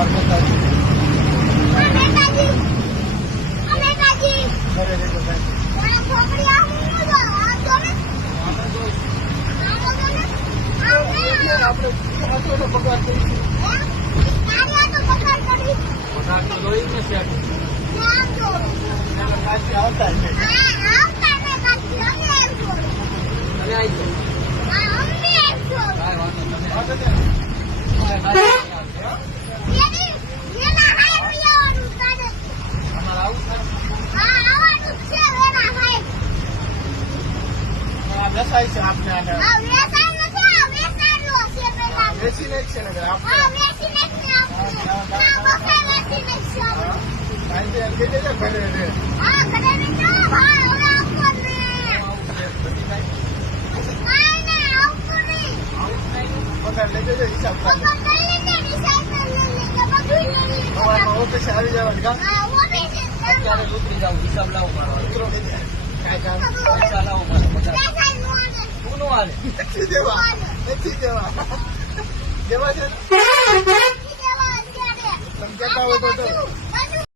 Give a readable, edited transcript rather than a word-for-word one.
અમારે કરતા આપણે પગાર કરીશું. પગાર તો જોઈ ને આવતા છે. તમે આવી જાઓ. બેસાય છે આપને બેસીને જ છે ને પગાર લઈ જજો હિસાબ ઓફિસે આવી જવાની કામ અત્યારે ઉતરી જાવ હિસાબ લાવો મારો પૈસા લાવો મારો પગાર શું નો હાલે નથી દેવા દેવા છે તમે કહેતા હોય તો